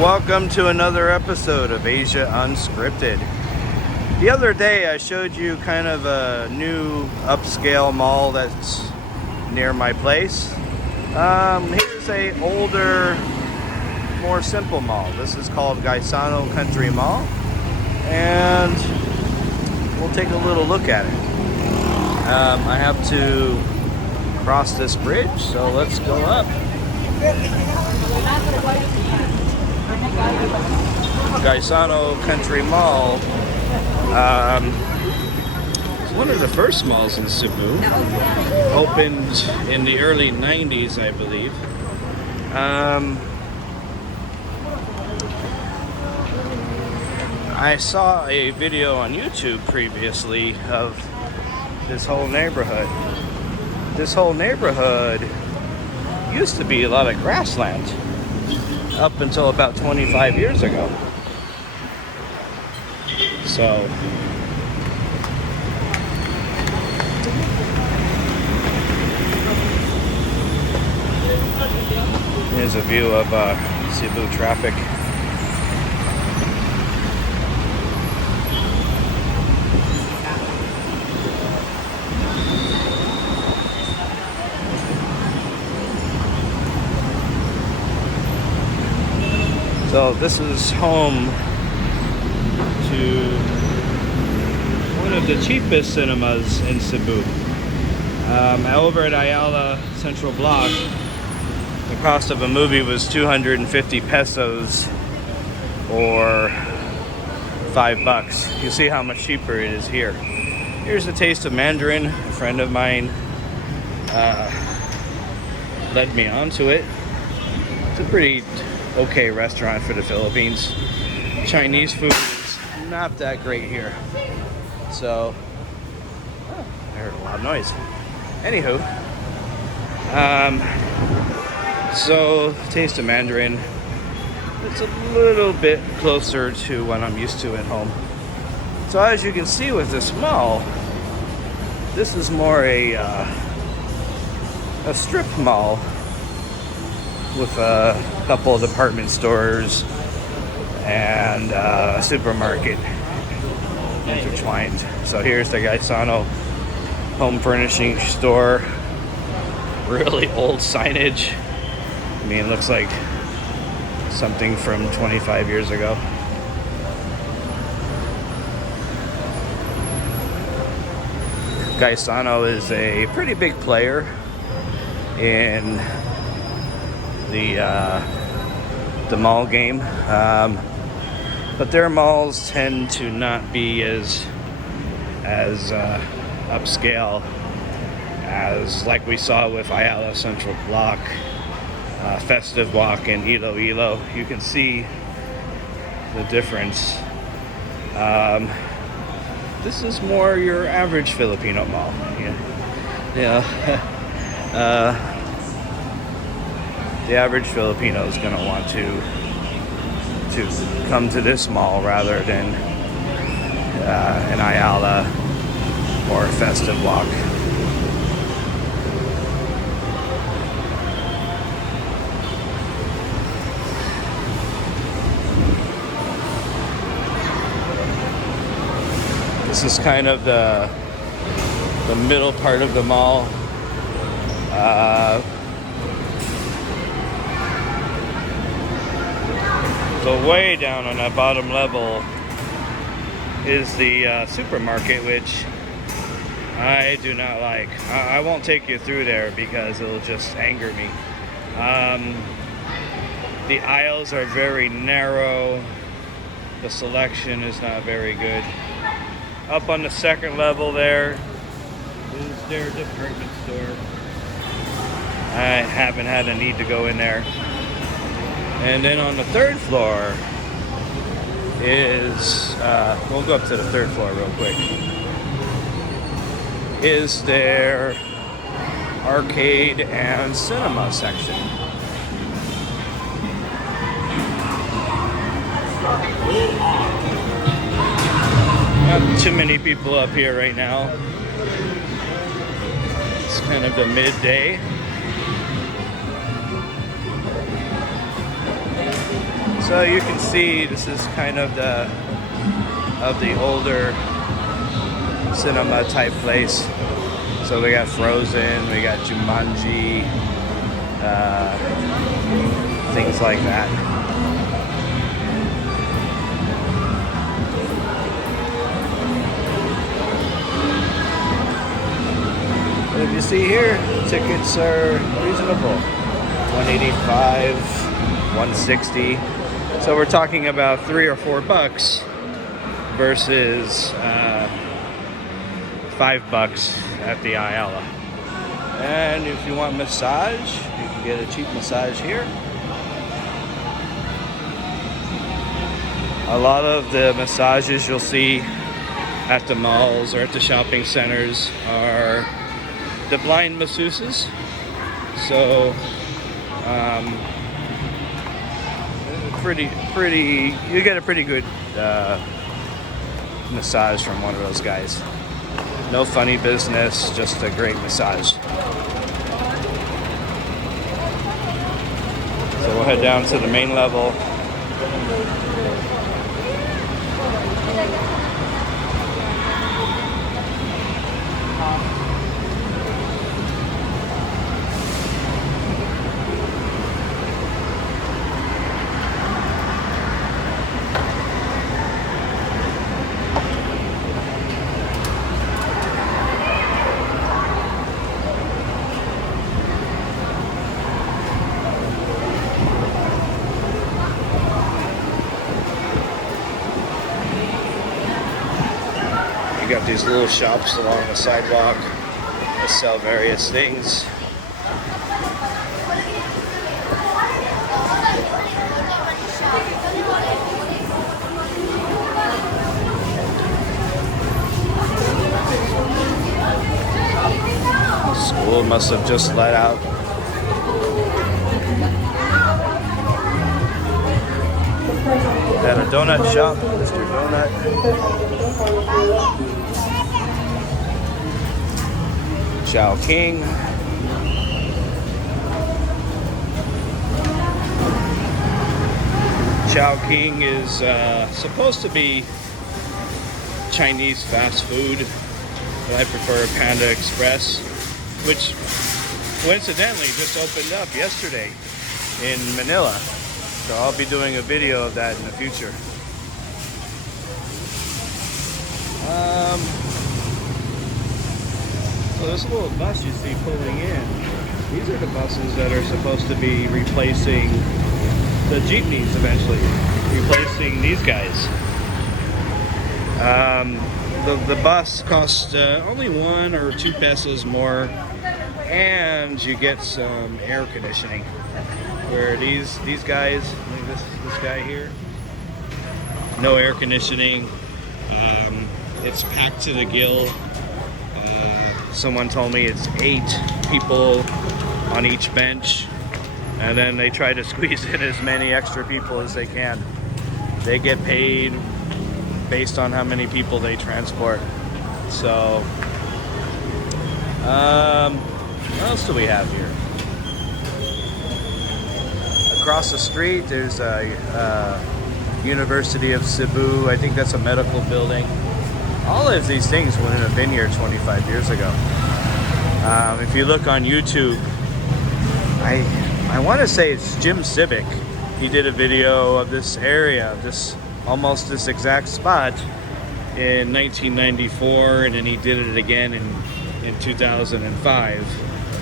Welcome to another episode of Asia Unscripted. The other day I showed you kind of a new upscale mall that's near my place. Here's a older, more simple mall. This is called Gaisano Country Mall, and we'll take a little look at it. I have to cross this bridge, so let's go up. Gaisano Country Mall is one of the first malls in Cebu. Opened in the early 90s, I believe. I saw a video on YouTube previously of this whole neighborhood. This whole neighborhood used to be a lot of grassland up until about 25 years ago. So here's a view of Cebu traffic. So this is home to one of the cheapest cinemas in Cebu. Over at Ayala Central Block, the cost of a movie was 250 pesos or $5. You see how much cheaper it is here. Here's a taste of Mandarin. A friend of mine led me onto it. It's a pretty okay restaurant for the Philippines. Chinese food is not that great here. So, I heard a loud noise. Anywho, so taste of Mandarin. It's a little bit closer to what I'm used to at home. So as you can see with this mall, this is more a strip mall with a couple of department stores and a supermarket intertwined. So here's the Gaisano home furnishing store. Really old signage. I mean, it looks like something from 25 years ago. Gaisano is a pretty big player in the mall game, but their malls tend to not be as upscale as like we saw with Ayala Central Block, Festive Walk, and Iloilo. You can see the difference. This is more your average Filipino mall. The average Filipino is going to want to come to this mall rather than an Ayala or a Festive Walk. This is kind of the middle part of the mall. So way down on that bottom level is the supermarket, which I do not like. I won't take you through there because it'll just anger me. The aisles are very narrow. The selection is not very good. Up on the second level there is their department store. I haven't had a need to go in there. And then on the third floor is, we'll go up to the third floor real quick, is their arcade and cinema section. Not too many people up here right now. It's kind of the midday. So you can see this is kind of the older cinema type place. So we got Frozen, we got Jumanji, things like that. But if you see here, tickets are reasonable. $185, $160. So we're talking about $3 or $4 versus $5 at the Ayala. And if you want massage, you can get a cheap massage here. A lot of the massages you'll see at the malls or at the shopping centers are the blind masseuses. So you get a pretty good massage from one of those guys. No funny business, just a great massage. So we'll head down to the main level. You got these little shops along the sidewalk that sell various things. School must have just let out. Got a donut shop, Mr. Donut. Chow King. Chow King is supposed to be Chinese fast food, but I prefer Panda Express, which coincidentally just opened up yesterday in Manila. So I'll be doing a video of that in the future. So this little bus you see pulling in, these are the buses that are supposed to be replacing the jeepneys eventually, replacing these guys. The bus costs only 1 or 2 pesos more, and you get some air conditioning. Where these guys, like this guy here, no air conditioning. It's packed to the gill. Someone told me it's 8 people on each bench, and then they try to squeeze in as many extra people as they can. They get paid based on how many people they transport. So, what else do we have here? Across the street, there's a University of Cebu. I think that's a medical building. All of these things wouldn't have been here 25 years ago. If you look on YouTube, I want to say it's Jim Civic. He did a video of this area, almost this exact spot in 1994, and then he did it again in 2005.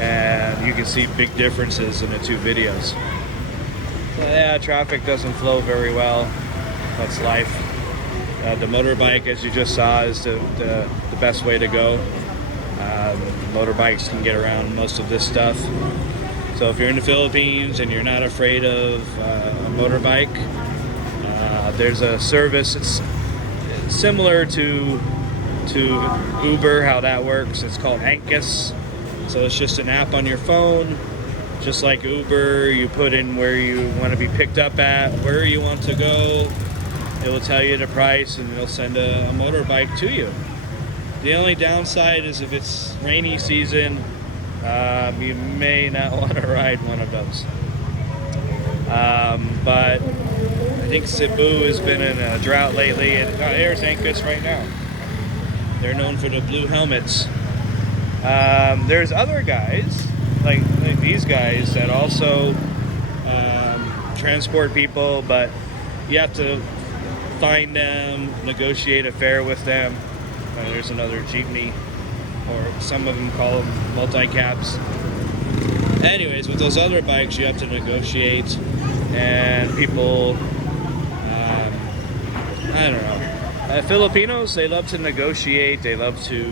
And you can see big differences in the two videos. So yeah, traffic doesn't flow very well. That's life. The motorbike, as you just saw, is the best way to go. Motorbikes can get around most of this stuff. So if you're in the Philippines and you're not afraid of a motorbike, there's a service. It's similar to Uber, how that works. It's called Anchus. So it's just an app on your phone. Just like Uber, you put in where you want to be picked up at, where you want to go. It will tell you the price, and it'll send a motorbike to you. The only downside is if it's rainy season, you may not want to ride one of those. But think Cebu has been in a drought lately, and there's Anchus right now. They're known for the blue helmets. There's other guys, like these guys, that also transport people, but you have to find them, negotiate a fare with them. There's another jeepney, or some of them call them multi-cabs. Anyways, with those other bikes, you have to negotiate, and people, I don't know. Filipinos, they love to negotiate. They love to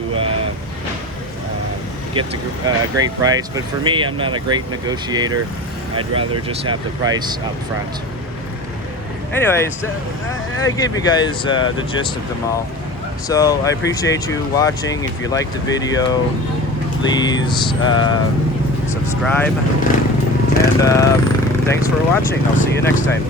get the great price. But for me, I'm not a great negotiator. I'd rather just have the price up front. Anyways, I gave you guys the gist of them all. So I appreciate you watching. If you liked the video, please subscribe. And thanks for watching. I'll see you next time.